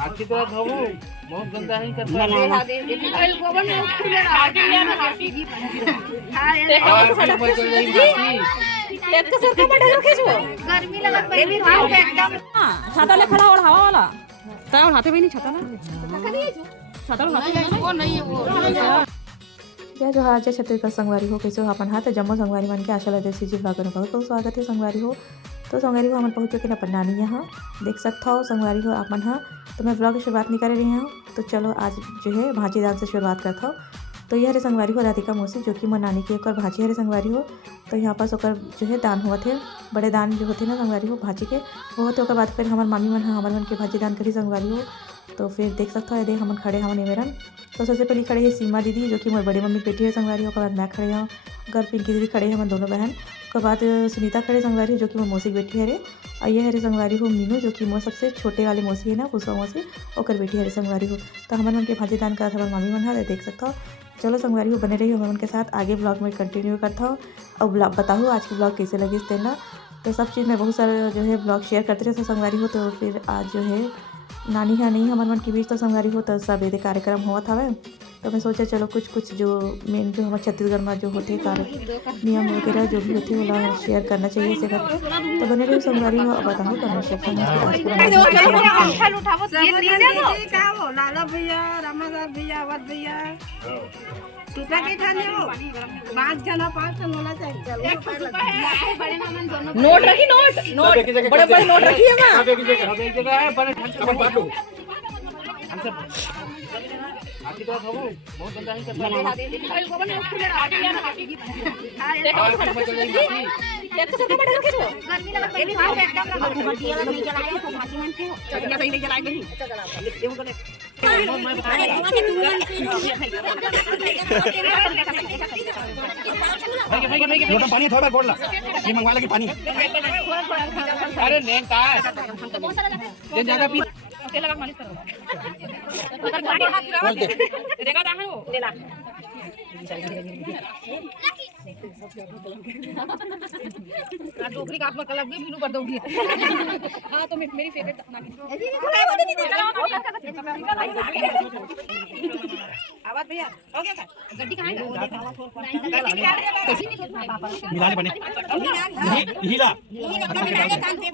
आखी तो धोबू बहुत गंदा है करता है ऑयल गोबर में खुले ना आगे ले ना हाथी हां ये तेरे सर का बड़ा रखे जो गर्मी लगत पहली भाव एकदम हां छाता ले खड़ा और हवा वाला ता और हाथे भी नहीं छाता ना छाता वो नहीं है वो या जो आज छत्तीसगढ़ संगवारी हो कैसे हो अपन हाथ जम्मू संगवारी मन के आशा लगे सीजी ब्लॉग में बहुत बहुत स्वागत है संगवारी हो। तो संगवारी हो हम पहुँच चुके अपन नानी यहाँ देख सकता हो संगवारी हो अपन हाँ। तो मैं ब्लॉग की शुरुआत नहीं कर रही हूँ तो चलो आज जो है भाजी दान से शुरुआत करता हूँ। तो यह हरे संगवारी हो राधिका मौसी जो कि मोर नानी की एक भाजी हरे संगवारी हो। तो यहाँ पास ओकर जो है दान हुआ थे बड़े दान जो होते ना संगवारी हो भाजी के वो होते ओकर बाद फिर हमारे मामी मन हमारे मन के भाजी दान करी संगवारी हो। तो फिर देख सकता हो देख हम खड़े हम मेरन। तो सबसे पहले खड़े है सीमा दीदी जो कि मोर बड़ी मम्मी बेटी है संगवारी हो। उसके बाद मैं खड़े हूँ घर पिंकी दीदी खड़े हैं हम दोनों बहन। उसके बाद सुनीता खड़े संगवारी हो जो कि मोर मौसी बेटी है। और ये हरे संगवारी हो मीनू जो कि मोर सबसे छोटे वाले मौसी है ना पुष्पा मौसी ओकर बेटी हरे संगवारी हो। तो हमारे मन के भाजी दान करा था हमारे मामी मन है देख सकता हो। चलो संगवारी हो बने रही हमारे उनके साथ आगे ब्लॉग में कंटिन्यू करता हूँ और बताऊँ आज की ब्लॉग कैसे लगी इस दिन। तो सब चीज़ में बहुत सारे जो है ब्लॉग शेयर करते रहे संगवारी हो। तो फिर आज जो है नानी है नहीं हमारे मन के बीच तो संगवारी हो तो सब ये कार्यक्रम हुआ था वह। तो मैं सोचा चलो कुछ जो मेन जो हमारे छत्तीसगढ़ में जो होते कार्य नियम वगैरह जो भी होते वो शेयर करना चाहिए इसे कर। तो बने रही संगवारी हो अब बताऊँ करना नोट रखी नोट बड़े बड़े नोट रखी है मां आखी तो धोबू बहुत गंदा है करता है ऑयल गोबर में खुले ना आगे ले ना हाथी हां ये तेरे सर का बड़ा रखे जो गर्मी लगत पहली भाव एकदम दिया नहीं जलाए तो भाजी मन के चटनी सही नहीं जलाए नहीं एवं करे अरे थोड़ा पानी थोड़ा बोल ला ये मंगवा लगी पानी अरे नहीं का ये ज्यादा पी तेल लगा मालिश करो उधर गाड़ी हाथ गिरावा दे देगा दा है वो ले ला डोगरी का आप कलर भी मीनू कर दोगी हां तो मेरी फेवरेट आवाज भैया हो गया गड्डी कहां है मिला ले बने हिला अरे ऐसे डाल दे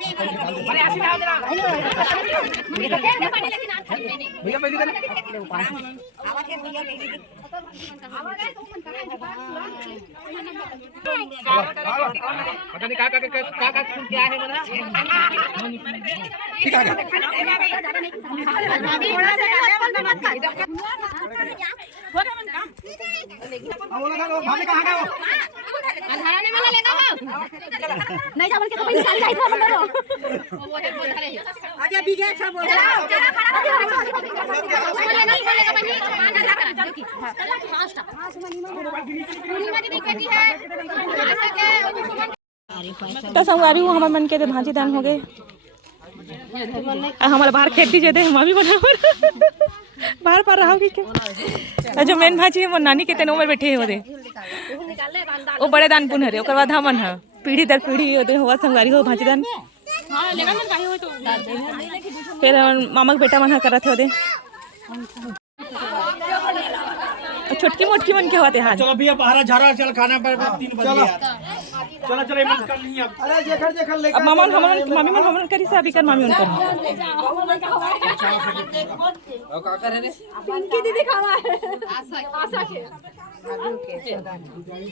भैया पहले देना आवाज है भैया आवाज है पता नहीं का फूल क्या है बना ठीक है भाभी कहां गए अंधारा नहीं वाला लेगा वो नहीं जा बोल के तो भाई चल जाए हम लोग वो है बोल रहे आगे बीजे सब बोल चला खड़ा हो नहीं बोलेगा बनी माना जा कर जो की चला फास्ट पूर्णिमा की बेटी है ऐसे के तो संगवारी हो हमारे मन के भाजी दान हो गए हमारे बाहर खेत दीजिए दे हम भी बना बाहर पर रहोगी क्या जो मेन भाजी है वो नानी के तेनो में बैठे हो दे वो बड़े दान पुन हरे ओकर बाद हमन है पीढ़ी दर पीढ़ी होते हुआ संगवारी हो भाजी दान हां लेगा मन काहे हो तो फिर मामा के बेटा मन करत हो दे छोटकी मोटकी मन के होते हां चलो भैया बाहर जा रहा चल खाना पर 3 बजे चलो चलो मन कर नहीं अब अरे जेखर ले अब मामा मामी मन हमन करी से अभी कर मामी मन कर और का करे रे पिंकी दीदी खावा है आशा के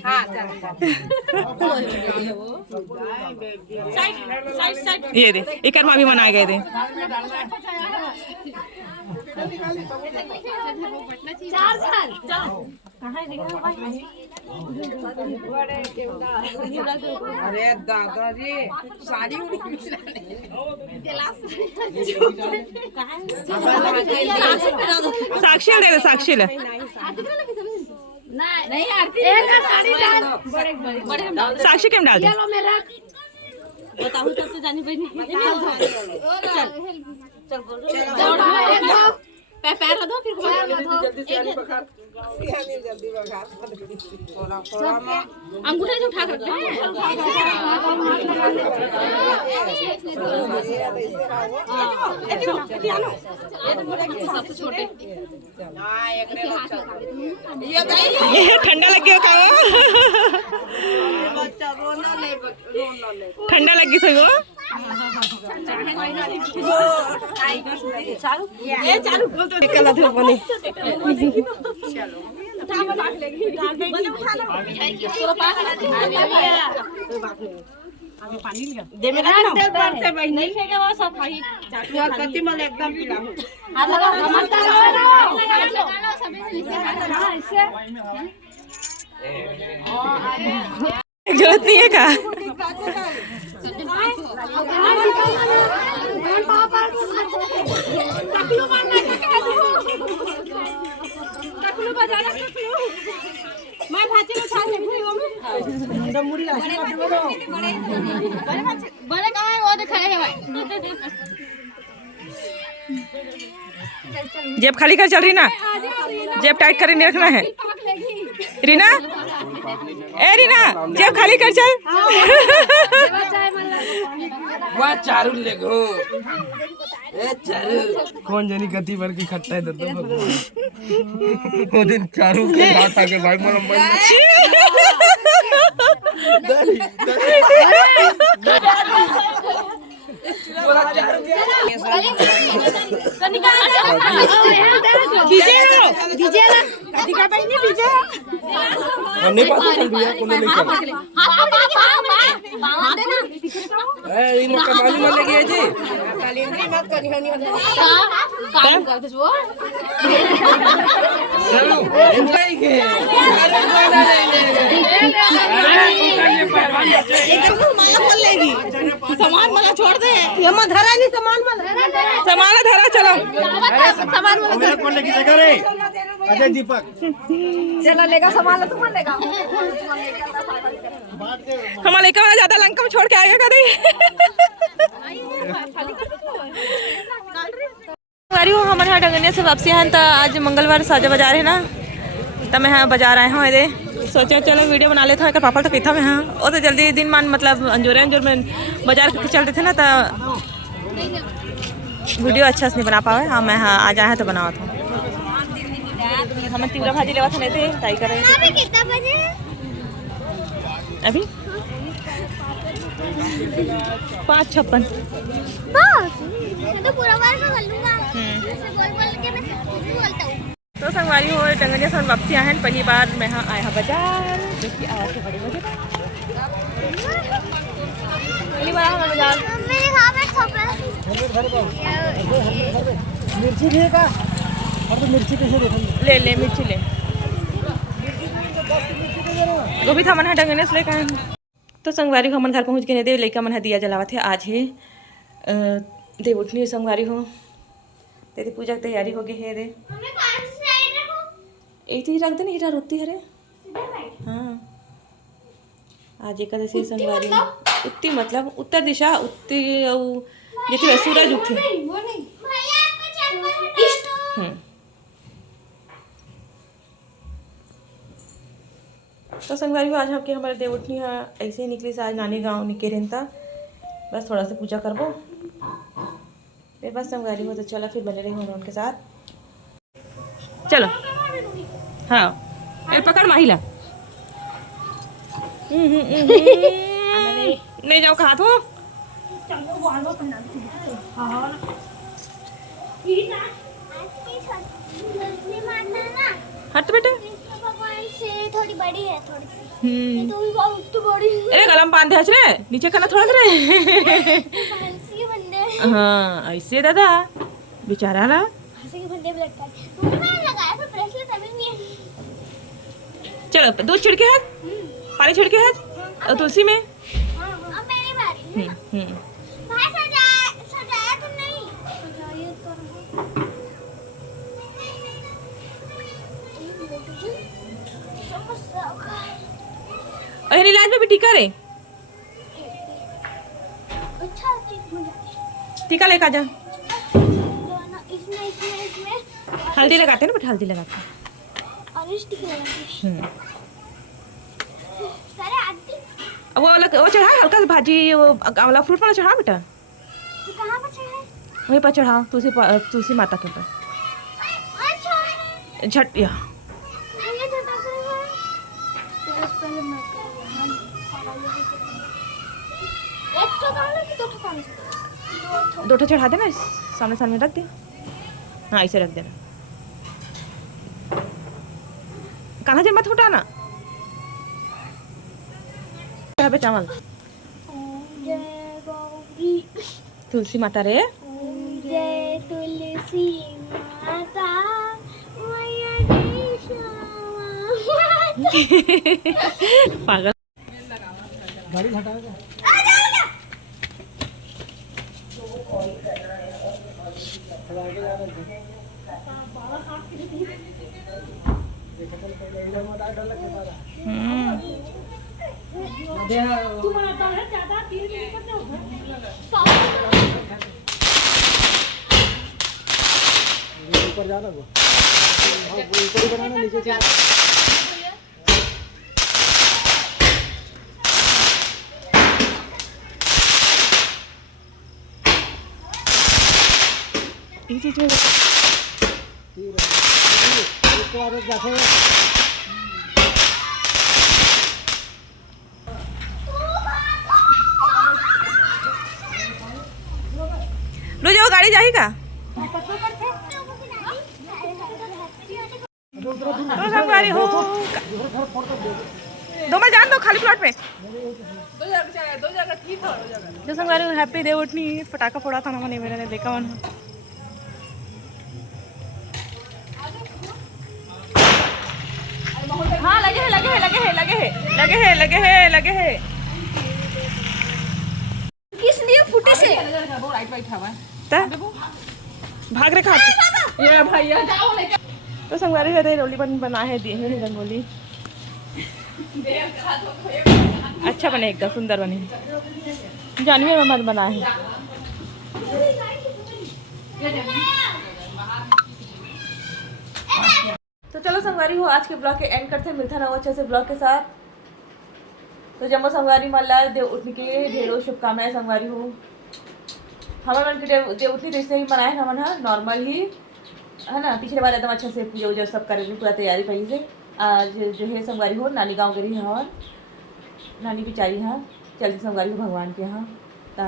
हां चल ये दे एकर मामी मन आ गए दे 4 साल चलो अरे दादाजी साड़ी साक्षी दे साक्षी ले नहीं आरती एक साड़ी डाल बड़े साक्षी केम डाल दे चलो मेरा बताऊं तब तो जानी बनी चल चल पैर दो फिर अंगूठे से उठा कर सबसे छोटे ठंडा लग गया का ठंडा लग गई सही वो ये चालू बोल तो निकल थे बने दे मेरा ना से भाई नहीं फेंके वो सब भाई चाटुआ कच्ची मल एकदम पिला हाथ लगा मत लगा जरूरत नहीं है का मैं भाजी में खा ले मुड़ी ला बड़े कहां है वो दिखाए है भाई जेब खाली कर चल रही ना जेब टाइट कर नहीं रखना है रीना ए रीना जेब खाली कर चल वाह चारू ले गो ए चारू कौन जानी गति भर की खट्टा है दद्दू वो दिन चारू के हाथ आके भाई मलम नहीं पाता चल भैया कोनो नहीं चल ए इन लोग का मालूम मत लगी है जी कालिंद्री मत करनी होनी काम करते जो चलो एंजॉय के सामान मला छोड़ दे ये मत धरा नहीं सामान धरा चलो सामान मेरा कौन लेके जाएगा रे अजय दीपक चला लेगा सामान तुम लेगा हमारे लड़का वाला ज्यादा लंका में छोड़ के आएगा कभी हमारे यहाँ डंगनिया से वापसी हैं तो आज मंगलवार साजा बाजार है ना तो मैं यहाँ बाजार आए हूँ ये सोचे चलो वीडियो बना लेते हैं पापा तो पीता में हाँ वो तो जल्दी दिन मान मतलब अंजोर में बाजार के चलते थे ना तो वीडियो अच्छा से नहीं बना पाए हाँ मैं हाँ आज आया है तो बनावा था हमें तीवरा भाजी लेवा था नहीं थे ट्राई कर रहे थे अभी 5:56 तो पूरा बार में कर लूंगा बोल के मैं बोलता हूं तो संगवारी हो डंगनिया से वापसी आए हैं पहली बार मैं यहाँ आया बाजार देखिए आवाज से बड़ी मजे पहली बार आया बाजार मेरे हाथ में थोपा मिर्ची भी है का और तो मिर्ची कैसे देखो ले मिर्ची ले गोभी था मन है डंगनिया से लेकर तो संगवारी हो मन घर पहुँच के नहीं दे लड़का मन दिया जलावा थे आज है देव उठनी संगवारी हो तेरी पूजा की तैयारी हो गई है दे एक ही रख दे हीरा रोती है रे हाँ आज एकादशी संगवारी उत्ती मतलब उत्तर दिशा उत्ती जितने सूरज उठे तो संगवारी हो आज हम के हमारे देव उठनी ऐसे ही निकली से आज नानी गाँव निके रहता बस थोड़ा सा पूजा करबो फिर बस संगवारी हो तो चलो फिर बने रही हूँ उनके साथ चलो हाँ फिर पकड़ माहिला नहीं जाओ कहा तो हट बेटे थोड़ी बड़ी है थोड़ी तो बहुत बड़ी अरे गलम बांधे हच रे नीचे करना थोड़ा सा रे फांसी के बंदे हाँ ऐसे दादा बेचारा ना फांसी के बंदे लटका मैंने लगाया था ब्रेसलेट अभी भी है चलो दूध छिड़के हाथ पानी छिड़के हाथ और तुलसी में अब मेरी बारी भाई सजाया तो नहीं सजाया तो अरे इलाज में भी टीका रे अच्छा टीका लेकर जा इसमें हाँ हल्दी लगाते हैं ना, बट हल्दी लगाते हैं। वो वाला वो चढ़ा, हल्का सा भाजी, वो वाला फ्रूट वाला चढ़ा बेटा, वहीं पर चढ़ाओ, तुलसी माता के ऊपर झट या। दो ठो चढ़ा देना, सामने सामने रख दे। हाँ इसे रख देना, कान्हा जी मत उठाना। चावल तुलसी माता रे, जय तुलसी माता पागल। गाड़ी हटाएगा। ऊपर जाना वो ऊपर ही बनाना, नीचे से लो जाओ, गाड़ी जाएगा तो संगवारी हो। दो में जान दो, खाली प्लॉट पे दो जगह ठीक है। जो संगवारी हैप्पी डे उठनी पटाखा फोड़ा था ना, मैंने मेरे देखा मन। हाँ लगे है, लगे है, लगे है, लगे है, लगे है, लगे है, लगे है। किस लिए फुटे से भाग रे खाते ये भैया। तो संगवारी है रोली बना है, दिए है रंगोली, अच्छा बने, एकदम सुंदर बने, जानवी में मत बना है। तो चलो संगवारी हो, आज के ब्लॉग के एंड करते हैं, मिलता है अच्छे से ब्लॉग के साथ। तो जम्मो संगवारी मल्ला देव उठने के ढेरों शुभकामनाएं संगवारी हो। हमारे मन के देव उठनी तो इससे ही मनाए ना, मन नॉर्मल ही है ना। पिछले बार एकदम अच्छे से पूजा वूजा सब करेंगे, पूरा तैयारी पहले से। आज जो है संगवारी हो नानी गाँव गई है, और नानी बेचारी हाँ चलती संगवारी हो भगवान के यहाँ। तो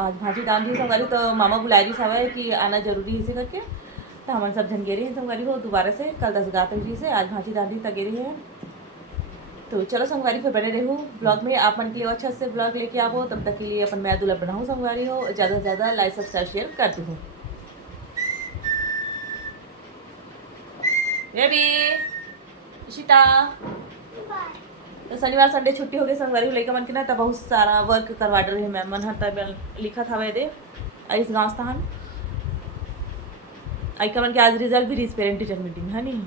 आज भाजी दान दी संगवारी, तो मामा बुलाए दी सब है कि आना जरूरी है इसे करके। तो हम सब जन गेरी हैं संगवारी हो दोबारा से, कल 10 बजे से आज भाजी दान दी तक गेरी है। तो चलो संगवारी फिर बने रहूँ ब्लॉग में, आप मन के लिए अच्छा से ब्लॉग लेके आओ। तब तक के लिए अपन मैं दुल्हन बनाऊँ संगवारी हो, ज़्यादा से ज़्यादा लाइक सब्सक्राइब शेयर करती हूँ। बेबी इशिता, तो शनिवार संडे छुट्टी हो गई संगवारी लेकर मन के ना, तब बहुत सारा वर्क करवा रहे हैं मैम मन, तब लिखा था वह दे इस गाँव स्थान आई का मन के। आज रिजल्ट भी रही पेरेंट टीचर मीटिंग है नहीं,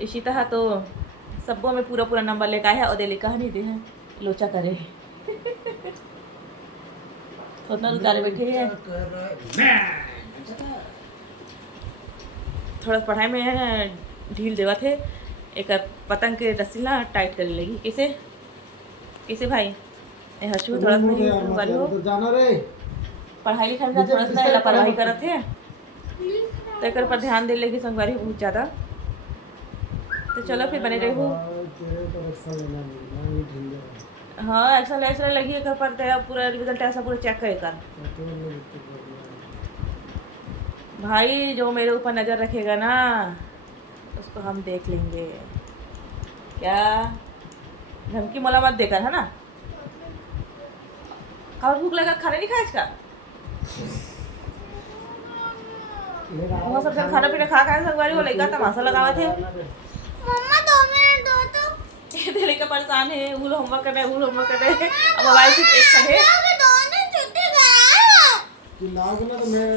इशिता है तो सबों में पूरा पूरा नंबर लेकर आया है, और दे लेकर नहीं दे है लोचा करे उतना उतारे बैठे हैं। थोड़ा पढ़ाई में ढील देवा थे, एक पतंग के रस्सी ना टाइट कर लेगी। किसे किसे भाई हर्षू थोड़ा सा पढ़ाई लिखाई में थोड़ा सा लापरवाही करत है, तो एक पर ध्यान दे लेगी संगवारी बहुत ज़्यादा। तो चलो फिर बने रहो। हाँ एक्शन एक्शन लगी एक पर पूरा रिजल्ट ऐसा पूरा चेक करेगा भाई। जो मेरे ऊपर नज़र रखेगा ना उसको हम देख लेंगे। क्या धमकी मोला मत देकर है ना। और भूख लगा खाना नहीं खाया इसका, वहाँ सब जन खाना पीना खा खाए संगवारी वो लेकर तमाशा लगावा थे। मम्मा 2 मिनट दो तो ये लेकर परेशान है, वो होमवर्क कर रहे हैं, वो होमवर्क कर रहे हैं। अब मोबाइल सिर्फ एक है दोनों छुट्टी गया कि ना तो मैं